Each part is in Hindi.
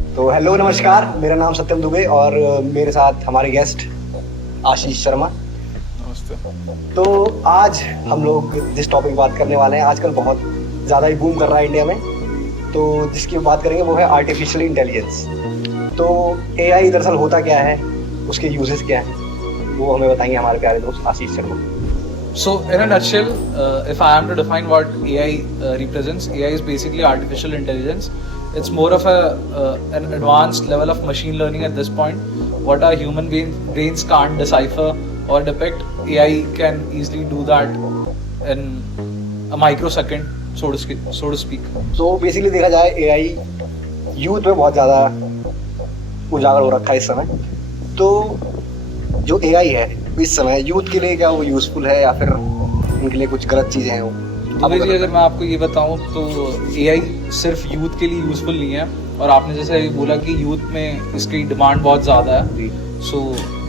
तो हेलो नमस्कार, मेरा नाम सत्यम दुबे और मेरे साथ हमारे गेस्ट आशीष शर्मा। नमस्ते। तो आज हम लोग जिस टॉपिक बात करने वाले हैं, आजकल बहुत ज़्यादा ही बूम कर रहा है इंडिया में, तो जिसकी बात करेंगे वो है आर्टिफिशियल इंटेलिजेंस। तो एआई दरअसल होता क्या है, उसके यूजेस क्या हैं, वो हमें बताएंगे हमारे प्यारे दोस्त Ashish Sharma. So, in a nutshell, if I am to define what AI represents, AI is basically artificial intelligence. It's more of an advanced level of machine learning at this point. What our human brains can't decipher or depict, AI can easily do that in a microsecond, so to speak. तो बेसिकली देखा जाए एआई यूथ में बहुत ज़्यादा उजागर हो रखा है इस समय। तो जो एआई है इस समय यूथ के लिए क्या वो यूज़फुल है या फिर उनके लिए कुछ गलत चीज़ें हैं वो? जी, अगर मैं आपको ये बताऊं तो AI सिर्फ यूथ के लिए यूज़फुल नहीं है, और आपने जैसे बोला कि यूथ में इसकी डिमांड बहुत ज़्यादा है, सो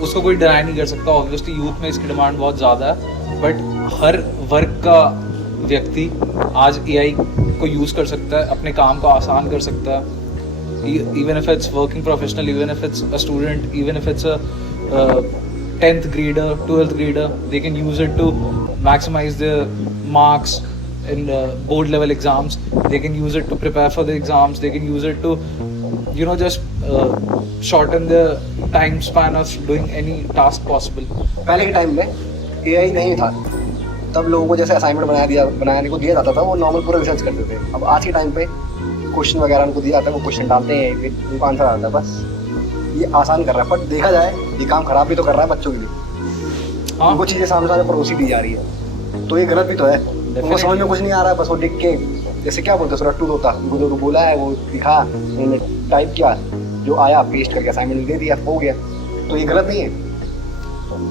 उसको कोई डिनाई नहीं कर सकता। ऑब्वियसली यूथ में इसकी डिमांड बहुत ज़्यादा है, बट हर वर्ग का व्यक्ति आज AI को यूज़ कर सकता है, अपने काम को आसान कर सकता है। Even if it's working professional, even if it's a student, even if it's a 10th grader, 12th grader, they can use it to maximize their marks in board level exams. They can use it to prepare for the exams. They can use it to just shorten the time span of doing any task possible. पहले के टाइम में एआई नहीं था, तब लोगों को जैसे असाइनमेंट बनाने को दिया जाता था, वो नॉर्मल पूरा रिसर्च करते थे। अब आज के टाइम पे क्वेश्चन वगैरह उनको दिया जाता है, वो क्वेश्चन डालते हैं, उनको आंसर आता है, बस ये आसान कर रहा है। पर देखा जाए ये काम खराब भी तो कर रहा है बच्चों के लिए। हाँ, उनको चीज़ें सामने सामने परोसी दी जा रही है, तो ये गलत भी तो है। उनको समझ में कुछ नहीं आ रहा है, बस वो देख के जैसे क्या बोलते हैं रट्टू तोता, उनको जो बोला है वो दिखा, उन्होंने टाइप किया, जो आया पेस्ट करके असाइनमेंट दे दिया, हो गया। तो ये गलत नहीं है।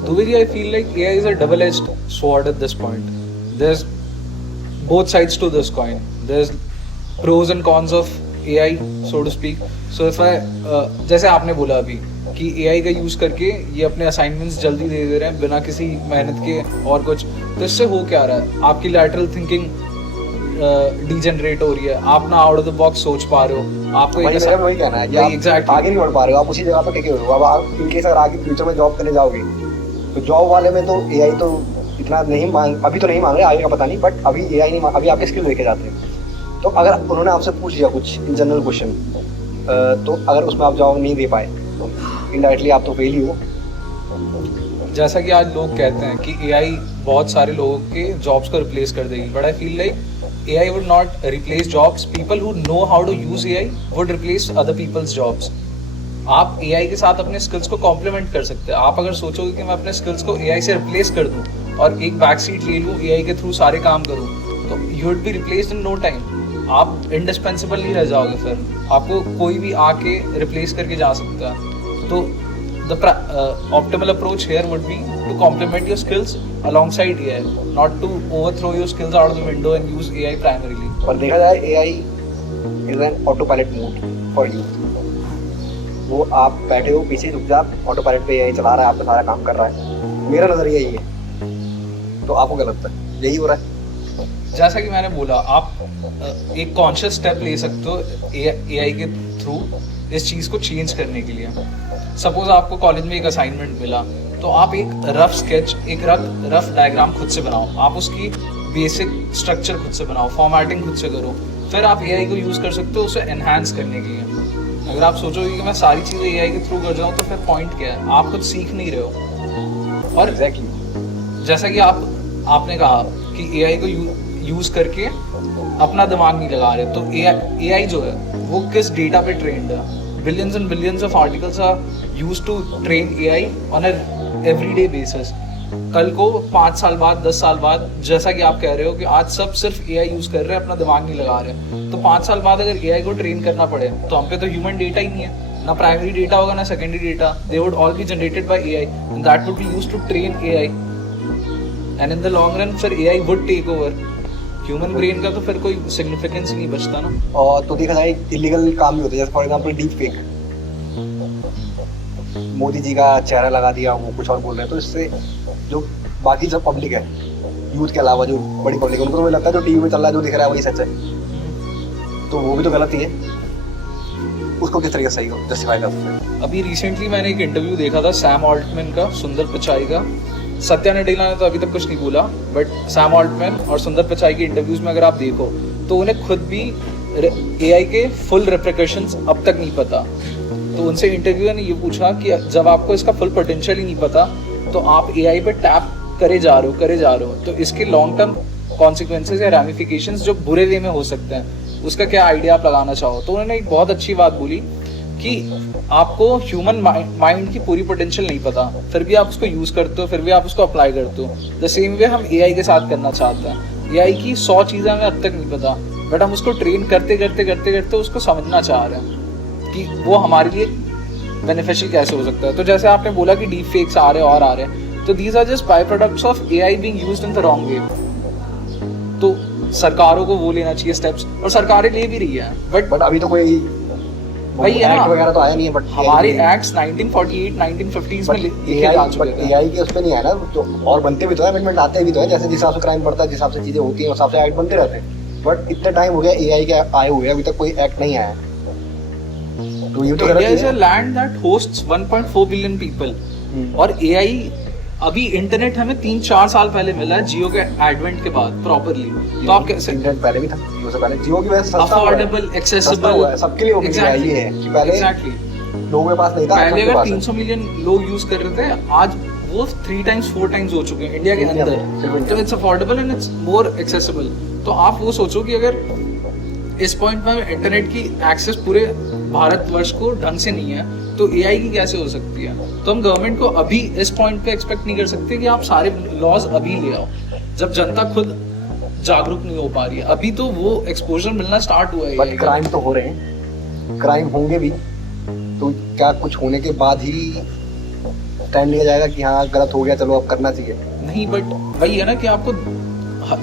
Duviri, I feel like AI is a double-edged sword at this point. There's both sides to this coin. There's pros and cons of AI, so to speak. So if I जैसे आपने बोला अभी कि AI का यूज़ करके ये अपने असाइनमेंट्स जल्दी दे दे रहे हैं बिना किसी मेहनत के और कुछ, तो इससे हो क्या रहा है? आपकी लैटरल थिंकिंग डीजनरेट हो रही है, आप ना आउट ऑफ द बॉक्स सोच पा रहे हो। आपको वही कहना है कि आप एग्जैक्टली आगे नहीं बढ़ पा रहे हो, आप उसी जगह पर टिके हुए हो। अब आप इनकेस अगर आगे फ्यूचर में जॉब करने जाओगे तो जॉब वाले में तो एआई तो इतना नहीं अभी तो नहीं मांग रहे, आगे का पता नहीं, बट अभी एआई नहीं अभी आपके स्किल लेके जाते हैं। तो अगर उन्होंने आपसे पूछ लिया कुछ इन जनरल क्वेश्चन, तो अगर उसमें आप जवाब नहीं दे पाए तो इनडायरेक्टली आप तो फेल ही हो। जैसा कि आज लोग कहते हैं कि AI बहुत सारे लोगों के जॉब्स को रिप्लेस कर देगी, but I feel like AI would not replace jobs. People who know how to use AI would replace other people's jobs. आप AI के साथ अपने स्किल्स को कॉम्प्लीमेंट कर सकते हैं। आप अगर सोचोगे कि मैं अपने स्किल्स को AI से रिप्लेस कर दूं और एक बैक सीट ले लूं, AI के थ्रू सारे काम करूं, तो you would be replaced in no time. आप इंडिस्पेंसिबल नहीं रह जाओगे, फिर आपको कोई भी आके रिप्लेस करके जा सकता है। तो the optimal approach here would be to complement your skills alongside AI, not to overthrow your skills out of the window and use AI primarily. पर देखा जाए AI is an auto pilot mode for you. वो आप बैठे हो पीछे चुपचाप, ऑटो पायलट पे एआई चला रहा है, आपका सारा काम कर रहा है। मेरा नजरिया यही है, तो आपको गलत है, यही हो रहा है। जैसा कि मैंने बोला, आप एक कॉन्शियस स्टेप ले सकते हो AI के थ्रू इस चीज़ को चेंज करने के लिए। सपोज आपको कॉलेज में एक असाइनमेंट मिला, तो आप एक रफ स्केच, एक रफ डायग्राम खुद से बनाओ, आप उसकी बेसिक स्ट्रक्चर खुद से बनाओ, फॉर्मेटिंग खुद से करो, फिर आप AI को यूज़ कर सकते हो उसे एनहांस करने के लिए। अगर आप सोचोगे कि मैं सारी चीज़ें AI के थ्रू कर जाऊँ, तो फिर पॉइंट क्या है? आप कुछ सीख नहीं रहे हो। और एग्जैक्टली जैसा कि आपने कहा कि AI को यूज़ करके अपना दिमाग नहीं लगा रहे, तो AI जो है वो किस डेटा पे ट्रेंड है? Billions and billions of articles are used to train AI on a everyday basis. कल को 5 साल बाद, 10 साल बाद, जैसा कि आप कह रहे हो कि आज सब सिर्फ AI यूज़ कर रहे हैं, अपना दिमाग नहीं लगा रहे, तो 5 साल बाद अगर AI को ट्रेन करना पड़े तो हम पे तो ह्यूमन डेटा ही नहीं है, ना प्राइमरी डेटा होगा ना secondary data. They would all be generated by AI and that would be used to train AI, and in the long run फिर AI would take over. Human brain का तो फिर कोई सिग्निफिकेंस नहीं बचता ना। और तो देखा जाए इलीगल काम भी होते हैं, जैसे for example deepfake, Modi ji का चेहरा लगा दिया, वो कुछ और बोल रहे हैं, तो इससे जो बाकी सब पब्लिक है, यूथ के अलावा जो बड़ी पब्लिक है, उनको तो मुझे लगता है जो टीवी में चल रहा है जो दिख रहा है वही सच है, तो वो भी तो गलत ही है। उसको किस तरीके से सही जस्टिफाई कर सकते हैं? अभी रिसेंटली मैंने एक इंटरव्यू देखा था सैम ऑल्टमैन का, सुंदर पिचाई का। सत्या नडेला ने तो अभी तक कुछ नहीं बोला, बट सैम ऑल्टमैन और सुंदर पिचाई के इंटरव्यूज में अगर आप देखो तो उन्हें खुद भी एआई के फुल रिप्रिकॉशंस अब तक नहीं पता। तो उनसे इंटरव्यूअर ने ये पूछा कि जब आपको इसका फुल पोटेंशियल ही नहीं पता तो आप एआई पे टैप करे जा रहे हो, तो इसके लॉन्ग टर्म कॉन्सिक्वेंसेज या रैमिफिकेशंस जो बुरे वे में हो सकते हैं, उसका क्या आइडिया आप लगाना चाहो। तो उन्होंने एक बहुत अच्छी बात बोली कि आपको ह्यूमन माइंड की पूरी पोटेंशियल नहीं पता, फिर भी आप उसको यूज़ करते हो, फिर भी आप उसको अप्लाई करते हो। द सेम वे हम एआई के साथ करना चाहते हैं। एआई की 100 चीज़ें हमें अब तक नहीं पता, बट हम उसको ट्रेन करते उसको समझना चाह रहे हैं कि वो हमारे लिए बेनिफिशियल कैसे हो सकता है। तो जैसे आपने बोला कि डीप फेक्स आ रहे हैं, तो these are just by products of AI being used in the wrong way. तो सरकारों को वो लेना चाहिए स्टेप्स, और सरकारें ले भी रही है, बट अभी तो कोई वही है ना, वगैरह तो आया नहीं है। बट हमारे एक्ट्स 1948 1950s में लिखे जा चुके थे। एआई के उस पे नहीं है ना, तो और बनते भी तो है, अमेंडमेंट आते भी तो है, जैसे जिस हिसाब से क्राइम बढ़ता है, जिस हिसाब से चीजें होती हैं, उस हिसाब से एक्ट बनते रहते हैं। बट इतना टाइम हो गया एआई के आए हुए, अभी तक कोई एक्ट नहीं आया। तो ये तो गलत India is a है। land that hosts 1.4 billion people, और एआई अभी इंटरनेट हमें 3-4 साल पहले मिला है जियो के एडवेंट के बाद प्रॉपरली। तो आप कैसे, इंटरनेट पहले भी था, जियो से पहले, जियो की वजह से सस्ता हुआ है, अफोर्डेबल, एक्सेसिबल, सबके लिए हो गया। ये है कि पहले लोगों के पास नहीं था, पहले सबके अगर पास है। 300 मिलियन लोग यूज कर रहे थे, आज वो 3 टाइम्स 4 टाइम्स हो चुके हैं इंडिया के इंडिया में, सिर्फ अंदर। इंडिया तो it's affordable and it's more accessible. तो आप वो सोचो कि अगर इस पॉइंट पर इंटरनेट की एक्सेस पूरे भारतवर्ष को ढंग से नहीं है, तो एआई की कैसे हो सकती है। तो हम गवर्नमेंट को अभी इस पॉइंट पे एक्सपेक्ट नहीं कर सकते कि आप सारे लॉज अभी ले आओ, जब जनता खुद जागरूक नहीं हो पा रही है। अभी तो वो एक्सपोजर मिलना स्टार्ट हुआ है। बट क्राइम तो हो रहे हैं, क्राइम होंगे भी, तो क्या कुछ होने के बाद ही स्टैंड लिया जाएगा कि हाँ गलत हो गया, चलो अब करना चाहिए? नहीं, बट वही है ना कि आपको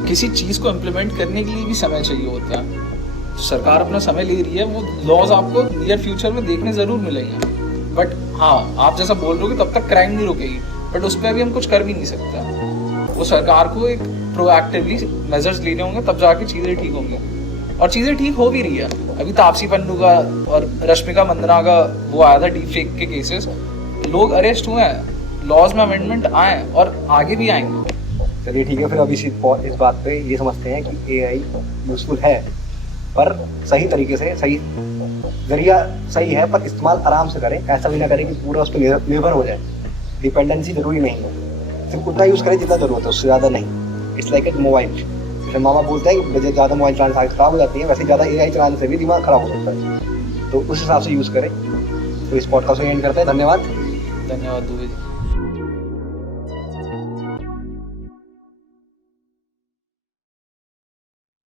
किसी चीज को इम्प्लीमेंट करने के लिए भी समय चाहिए होता है। तो सरकार अपना समय ले रही है, वो लॉज आपको नियर फ्यूचर में देखने जरूर मिलेंगे। बट हाँ, आप जैसा बोल रहे हो कि तब तक क्राइम नहीं रुकेगी, बट उस पर अभी हम कुछ कर भी नहीं सकते। वो सरकार को एक प्रोएक्टिवली मेजर्स लेने होंगे, तब जाके चीज़ें ठीक होंगी, और चीज़ें ठीक हो भी रही है। अभी तापसी पन्नू का और रश्मिका मंदाना का वो आया था डीप फेक के केसेस, लोग अरेस्ट हुए हैं, लॉज में अमेंडमेंट आए और आगे भी आएंगे। चलिए ठीक है, फिर अभी इस बात पे ये समझते हैं कि एआई यूजफुल है, पर सही तरीके से, सही जरिया सही है, पर इस्तेमाल आराम से करें। ऐसा भी ना करें कि पूरा उस पर निर्भर हो जाए। डिपेंडेंसी जरूरी नहीं है, सिर्फ उतना यूज़ करें जितना ज़रूरत है, उससे ज़्यादा नहीं। इट्स लाइक ए मोबाइल, जैसे मामा बोलता है कि ज़्यादा मोबाइल चलाने से आँख खराब हो जाती है, वैसे ज़्यादा एआई चलाने से भी दिमाग खराब हो सकता है। तो उस हिसाब से यूज़ करें। तो इस पॉडकास्ट को एंड करते हैं। धन्यवाद दुबे जी।